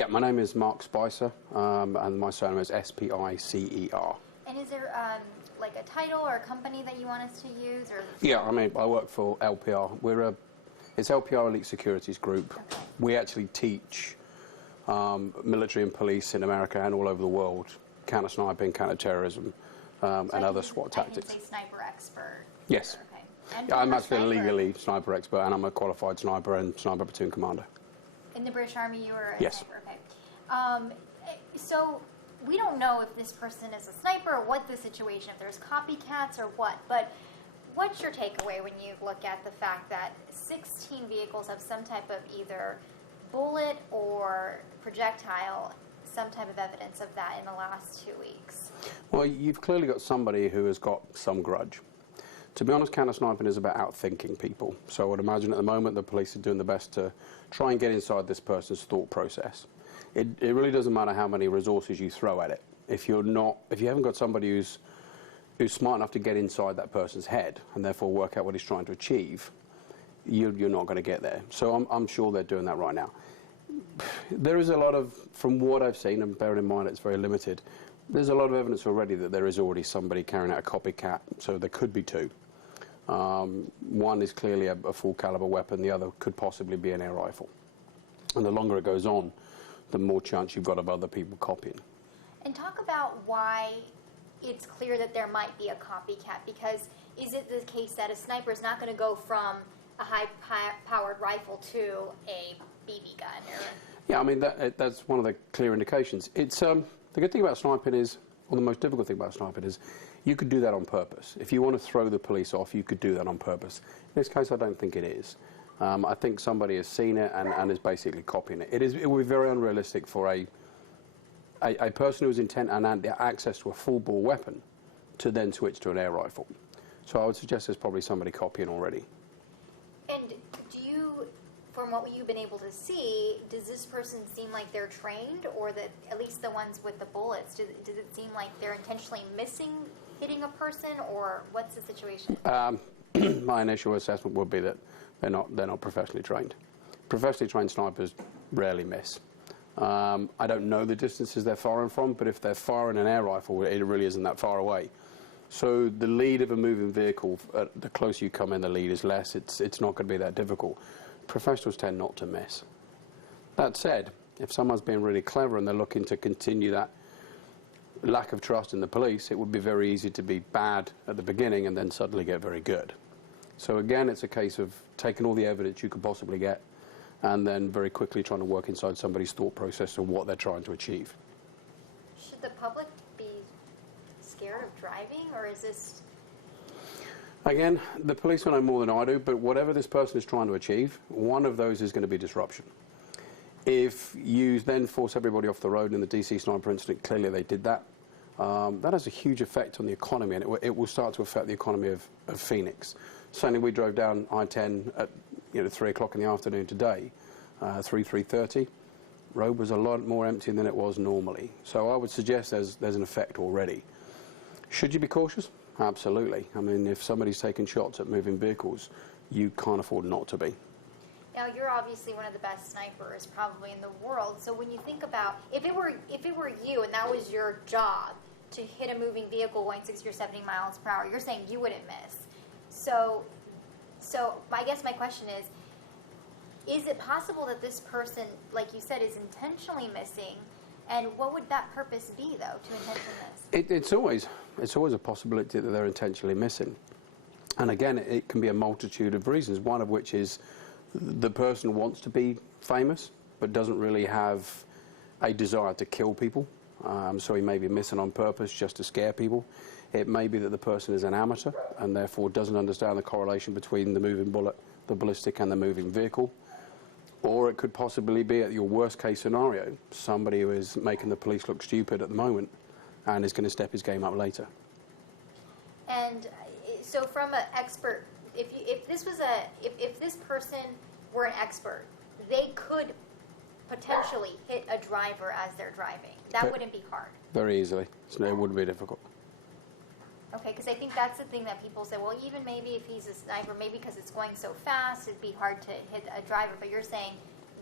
Yeah, my name is Mark Spicer, and my surname is S-P-I-C-E-R. And is there like a title or a company that you want us to use? Or Yeah, I mean, I work for LPR. It's LPR Elite Securities Group. Okay. We actually teach military and police in America and all over the world counter-sniping, counter-terrorism, and other SWAT tactics. I can say sniper expert. Yes. Okay. And Yeah, I'm former actually a sniper. legally sniper expert, and I'm a qualified sniper and sniper platoon commander. In the British Army, you were a Yes. sniper. Okay. So we don't know if this person is a sniper or what the situation, if there's copycats or what, but what's your takeaway when you look at the fact that 16 vehicles have some type of either bullet or projectile, some type of evidence of that in the last 2 weeks? Well, you've clearly got somebody who has got some grudge. To be honest, counter-sniping is about outthinking people. So I would imagine at the moment the police are doing the best to try and get inside this person's thought process. It really doesn't matter how many resources you throw at it. If you haven't got somebody who's smart enough to get inside that person's head and therefore work out what he's trying to achieve, you're not going to get there. So I'm sure they're doing that right now. There is a lot of, from what I've seen, and bearing in mind it's very limited, there's a lot of evidence already that there is already somebody carrying out a copycat, so there could be two. One is clearly a full caliber weapon, the other could possibly be an air rifle. And the longer it goes on, the more chance you've got of other people copying. And talk about why it's clear that there might be a copycat, because is it the case that a sniper is not going to go from a high-powered rifle to a BB gun? Or... Yeah, I mean, that's one of the clear indications. It's the good thing about sniping is, or the most difficult thing about sniping is, you could do that on purpose. If you want to throw the police off, you could do that on purpose. In this case, I don't think it is. I think somebody has seen it and is basically copying it. It would be very unrealistic for a person who is intent and had access to a full-bore weapon to then switch to an air rifle. So I would suggest there's probably somebody copying already. And do you, from what you've been able to see, does this person seem like they're trained, or that at least the ones with the bullets, does it seem like they're intentionally missing hitting a person, or what's the situation? My initial assessment would be that they're not professionally trained. Professionally trained snipers rarely miss. I don't know the distances they're firing from, but if they're firing an air rifle, it really isn't that far away. So the lead of a moving vehicle, the closer you come in, the lead is less. It's not going to be that difficult. Professionals tend not to miss. That said, if someone's being really clever and they're looking to continue that lack of trust in the police, it would be very easy to be bad at the beginning and then suddenly get very good. So again, it's a case of taking all the evidence you could possibly get and then very quickly trying to work inside somebody's thought process of what they're trying to achieve. Should the public be scared of driving, or is this... Again, the police will know more than I do, but whatever this person is trying to achieve, one of those is going to be disruption. If you then force everybody off the road in the DC sniper incident, clearly they did that. That has a huge effect on the economy, and it will start to affect the economy of Phoenix. Certainly we drove down I-10 at 3 o'clock in the afternoon today, 3:30. Road was a lot more empty than it was normally. So I would suggest there's an effect already. Should you be cautious? Absolutely. I mean, if somebody's taking shots at moving vehicles, you can't afford not to be. Now, you're obviously one of the best snipers probably in the world. So when you think about, if it were you and that was your job to hit a moving vehicle going 60 or 70 miles per hour, you're saying you wouldn't miss. So I guess my question is it possible that this person, like you said, is intentionally missing? And what would that purpose be, though, to intentionally miss? It's always a possibility that they're intentionally missing. And again, it can be a multitude of reasons, one of which is the person wants to be famous but doesn't really have a desire to kill people. So he may be missing on purpose just to scare people. It may be that the person is an amateur and therefore doesn't understand the correlation between the moving bullet, the ballistic, and the moving vehicle. Or it could possibly be, at your worst case scenario, somebody who is making the police look stupid at the moment and is going to step his game up later. And so from an expert, if this person were an expert, they could potentially hit a driver as they're driving. That wouldn't be hard. Very easily. So it wouldn't be difficult. Okay, because I think that's the thing that people say, well, even maybe if he's a sniper, maybe because it's going so fast, it'd be hard to hit a driver. But you're saying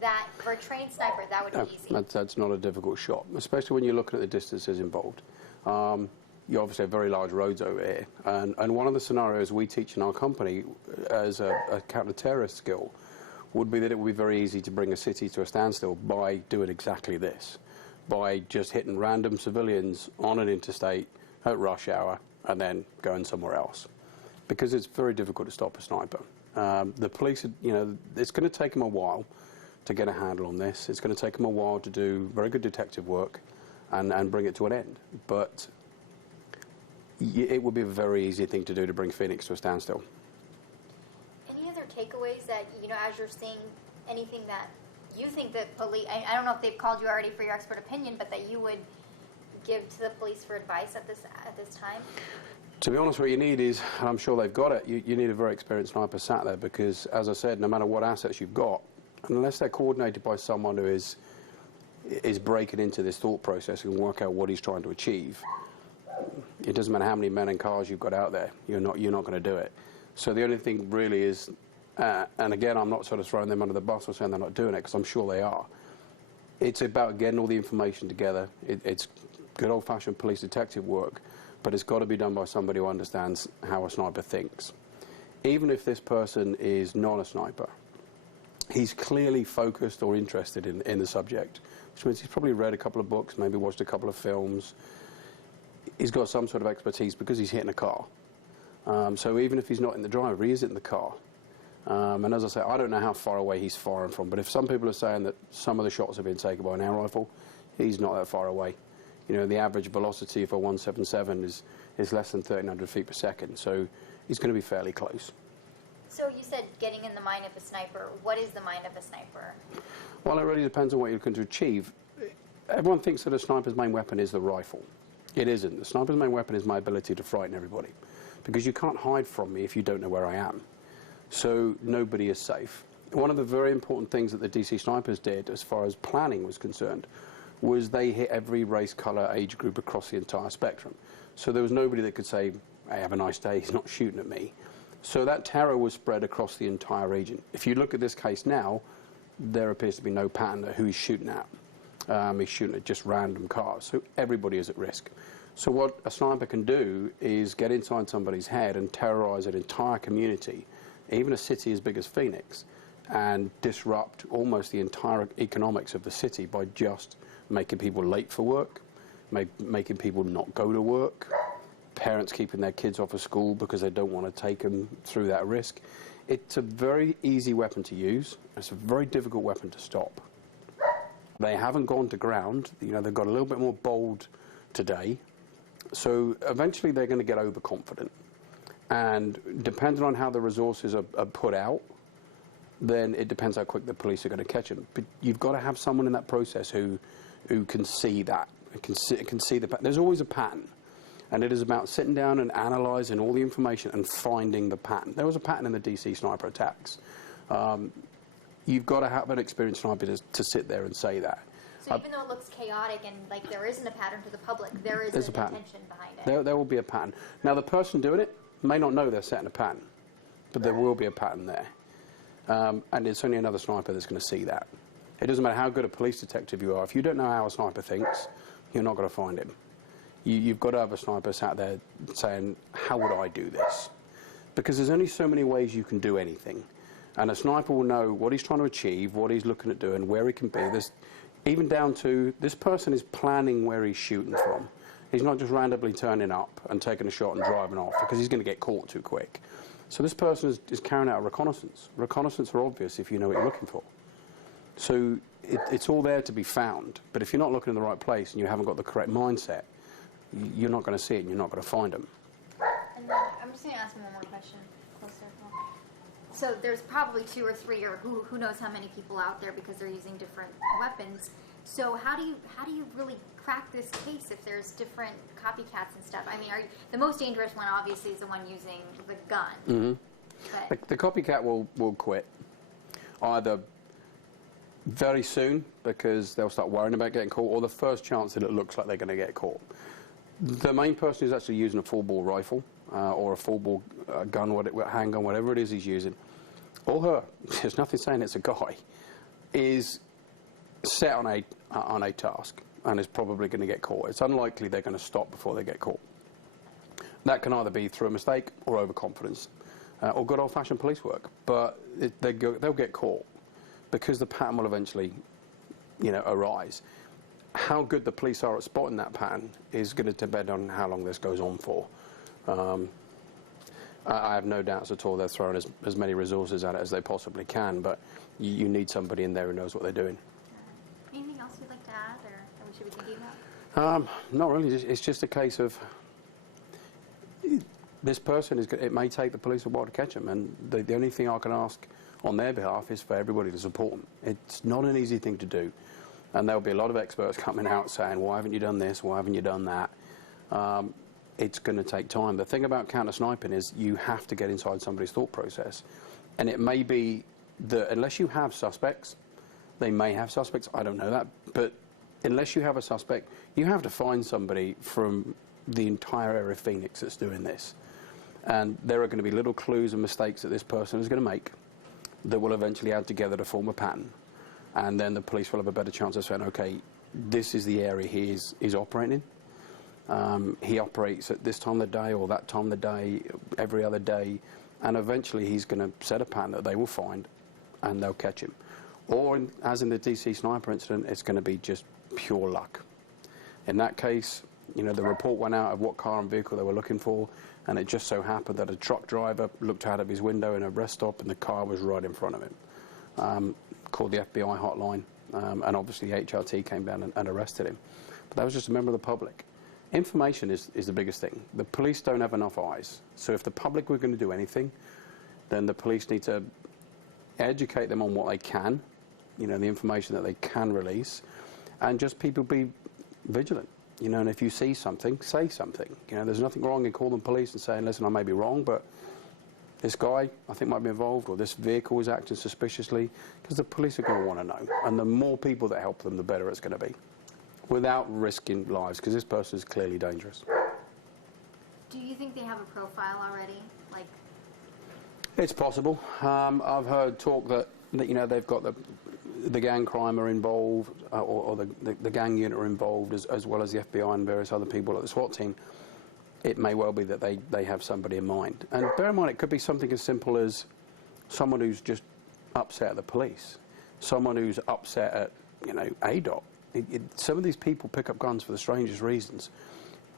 that, for a trained sniper, that would be easy. That's not a difficult shot, especially when you're looking at the distances involved. You obviously have very large roads over here, and one of the scenarios we teach in our company as a counter-terrorist skill would be that it would be very easy to bring a city to a standstill by doing exactly this, by just hitting random civilians on an interstate at rush hour and then going somewhere else, because it's very difficult to stop a sniper. The police, it's going to take them a while to get a handle on this. It's going to take them a while to do very good detective work and bring it to an end. But it would be a very easy thing to do to bring Phoenix to a standstill. Any other takeaways that, as you're seeing, anything that you think that police, I don't know if they've called you already for your expert opinion, but that you would give to the police for advice at this time? To be honest, what you need is, and I'm sure they've got it, you need a very experienced sniper sat there, because, as I said, no matter what assets you've got, unless they're coordinated by someone who is breaking into this thought process and work out what he's trying to achieve, it doesn't matter how many men and cars you've got out there, you're not going to do it. So the only thing really is, and again, I'm not sort of throwing them under the bus or saying they're not doing it, because I'm sure they are. It's about getting all the information together. It's good old-fashioned police detective work, but it's got to be done by somebody who understands how a sniper thinks. Even if this person is not a sniper, he's clearly focused or interested in the subject, which means he's probably read a couple of books, maybe watched a couple of films. He's got some sort of expertise because he's hitting a car. So even if he's not in the driver, he is in the car. And as I say, I don't know how far away he's firing from, but if some people are saying that some of the shots have been taken by an air rifle, he's not that far away. The average velocity for 177 is less than 1,300 feet per second, so he's going to be fairly close. So you said getting in the mind of a sniper. What is the mind of a sniper? Well, it really depends on what you're looking to achieve. Everyone thinks that a sniper's main weapon is the rifle. It isn't. The sniper's main weapon is my ability to frighten everybody, because you can't hide from me if you don't know where I am. So nobody is safe. One of the very important things that the DC snipers did, as far as planning was concerned, was they hit every race, colour, age group across the entire spectrum. So there was nobody that could say, hey, have a nice day, he's not shooting at me. So that terror was spread across the entire region. If you look at this case now, there appears to be no pattern of who he's shooting at. He's shooting at just random cars, so everybody is at risk. So what a sniper can do is get inside somebody's head and terrorise an entire community, even a city as big as Phoenix, and disrupt almost the entire economics of the city by just making people late for work, making people not go to work, parents keeping their kids off of school because they don't want to take them through that risk. It's a very easy weapon to use. It's a very difficult weapon to stop. They haven't gone to ground. They've got a little bit more bold today. So eventually they're going to get overconfident. And depending on how the resources are put out, then it depends how quick the police are going to catch them. But you've got to have someone in that process who can see that, can see the pattern. There's always a pattern. And it is about sitting down and analysing all the information and finding the pattern. There was a pattern in the DC sniper attacks. You've got to have an experienced sniper to sit there and say that. So even though it looks chaotic and like there isn't a pattern to the public, there is an intention behind it. There will be a pattern. Now the person doing it may not know they're setting a pattern, but there will be a pattern there. And it's only another sniper that's going to see that. It doesn't matter how good a police detective you are. If you don't know how a sniper thinks, you're not going to find him. You've got to have a sniper sat there saying, how would I do this? Because there's only so many ways you can do anything. And a sniper will know what he's trying to achieve, what he's looking at doing, where he can be. There's even down to this person is planning where he's shooting from. He's not just randomly turning up and taking a shot and driving off, because he's going to get caught too quick. So this person is carrying out a reconnaissance. Reconnaissance are obvious if you know what you're looking for. So it's all there to be found. But if you're not looking in the right place and you haven't got the correct mindset, you're not going to see it and you're not going to find them. And then I'm just going to ask one more question. Closer. So there's probably 2 or 3 or who knows how many people out there because they're using different weapons. So how do you really crack this case if there's different copycats and stuff? I mean, the most dangerous one obviously is the one using the gun. Mm-hmm. But the copycat will quit either very soon because they'll start worrying about getting caught, or the first chance that it looks like they're going to get caught. The main person who's actually using a full-bore rifle or a full-bore gun, handgun, whatever it is he's using, or her, there's nothing saying it's a guy, is set on a task and is probably going to get caught. It's unlikely they're going to stop before they get caught. That can either be through a mistake or overconfidence, or good old-fashioned police work. But they'll get caught because the pattern will eventually, arise. How good the police are at spotting that pattern is going to depend on how long this goes on for. I have no doubts at all they're throwing as many resources at it as they possibly can, but you need somebody in there who knows what they're doing. Anything else you'd like to add, or that we should be thinking about? Not really. It's just a case of this person it may take the police a while to catch them, and the only thing I can ask on their behalf is for everybody to support them. It's not an easy thing to do, and there'll be a lot of experts coming out saying, why haven't you done this, why haven't you done that? It's going to take time. The thing about counter-sniping is you have to get inside somebody's thought process, and it may be that unless you have suspects, they may have suspects, I don't know that, but unless you have a suspect, you have to find somebody from the entire area of Phoenix that's doing this. And there are going to be little clues and mistakes that this person is going to make that will eventually add together to form a pattern. And then the police will have a better chance of saying, okay, this is the area he is operating in. He operates at this time of the day or that time of the day, every other day, and eventually he's going to set a pattern that they will find and they'll catch him. Or, as in the DC sniper incident, it's going to be just pure luck. In that case, the report went out of what car and vehicle they were looking for, and it just so happened that a truck driver looked out of his window in a rest stop and the car was right in front of him. Called the FBI hotline, and obviously HRT came down and arrested him. But that was just a member of the public. Information is the biggest thing. The police don't have enough eyes. So if the public were going to do anything, then the police need to educate them on what they can, the information that they can release, and just people be vigilant. And if you see something, say something. There's nothing wrong in calling the police and saying, listen, I may be wrong, but this guy, I think, might be involved, or this vehicle is acting suspiciously, because the police are going to want to know. And the more people that help them, the better it's going to be, without risking lives, because this person is clearly dangerous. Do you think they have a profile already? It's possible. I've heard talk that they've got the gang crime are involved, or the gang unit are involved, as well as the FBI and various other people at the SWAT team. It may well be that they have somebody in mind. And bear in mind, it could be something as simple as someone who's just upset at the police, someone who's upset at, ADOT. Some of these people pick up guns for the strangest reasons.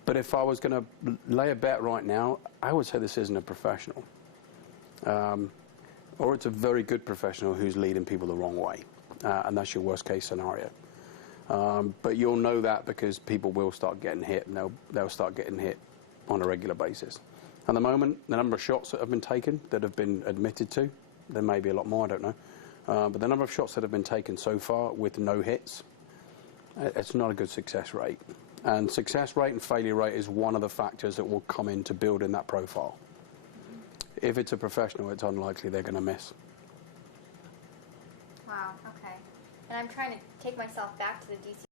But if I was going to lay a bet right now, I would say this isn't a professional. Or it's a very good professional who's leading people the wrong way. And that's your worst case scenario. But you'll know that because people will start getting hit, and they'll start getting hit on a regular basis. At the moment, the number of shots that have been taken, that have been admitted to, there may be a lot more, I don't know, but the number of shots that have been taken so far with no hits, it's not a good success rate. And success rate and failure rate is one of the factors that will come into building that profile. If it's a professional, it's unlikely they're going to miss. Wow, okay. And I'm trying to take myself back to the DC